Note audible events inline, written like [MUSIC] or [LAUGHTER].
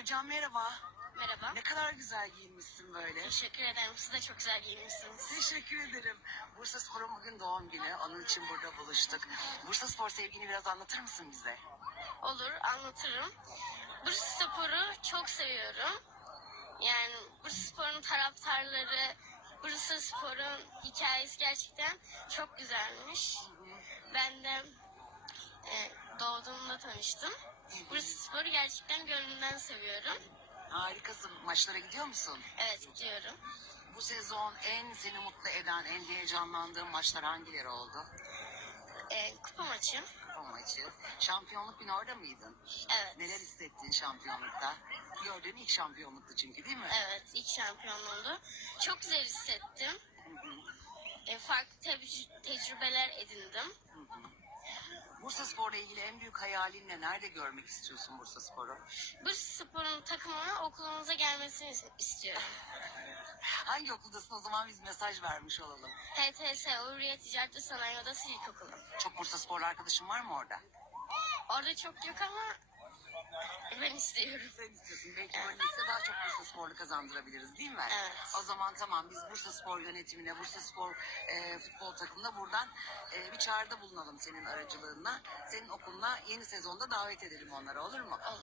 Gülcan merhaba. Merhaba. Ne kadar güzel giyinmişsin böyle. Teşekkür ederim. Siz de çok güzel giyinmişsiniz. Teşekkür ederim. Bursa Spor'un bugün doğum günü. Onun için burada buluştuk. Bursa Spor sevgini biraz anlatır mısın bize? Olur, anlatırım. Bursa Spor'u çok seviyorum. Yani Bursa Spor'un taraftarları, Bursa Spor'un hikayesi gerçekten çok güzelmiş. Ben de e, doğduğumda tanıştım. Bursa Spor'u gerçekten gönlümden seviyorum. Harikasın. Maçlara gidiyor musun? Evet, gidiyorum. Bu sezon en seni mutlu eden, en heyecanlandığın maçlar hangileri oldu? E, kupa maçı. Kupa maçı. Şampiyonluk günü orada mıydın? Evet. Neler hissettin şampiyonlukta? Gördüğün ilk şampiyonluktu çünkü değil mi? Evet, ilk şampiyonluğumdu. Çok güzel hissettim. Hı hı. E, farklı tec- tecrübeler edindim. Hı hı. Spor'la ilgili en büyük hayalin ne? Nerede görmek istiyorsun Bursa Spor'u? Bursa Spor'un takımına okulumuza gelmesini istiyorum. [LAUGHS] Hangi okuldasın o zaman biz mesaj vermiş olalım. HTS, Hürriyet Ticaret ve Sanayi Odası İlkokulu. Çok Bursa Sporlu arkadaşın var mı orada? Orada çok yok ama ben istiyorum. Sen istiyorsun. Belki böylelikle daha çok Bursa Sporlu kazandırabiliriz değil mi? Evet. O zaman tamam biz Bursa Spor yönetimine, Bursa Spor e, futbol takımına buradan e, bir çağrıda bulunalım senin aracılığınla. Senin okuluna yeni sezonda davet edelim onları olur mu? Olur.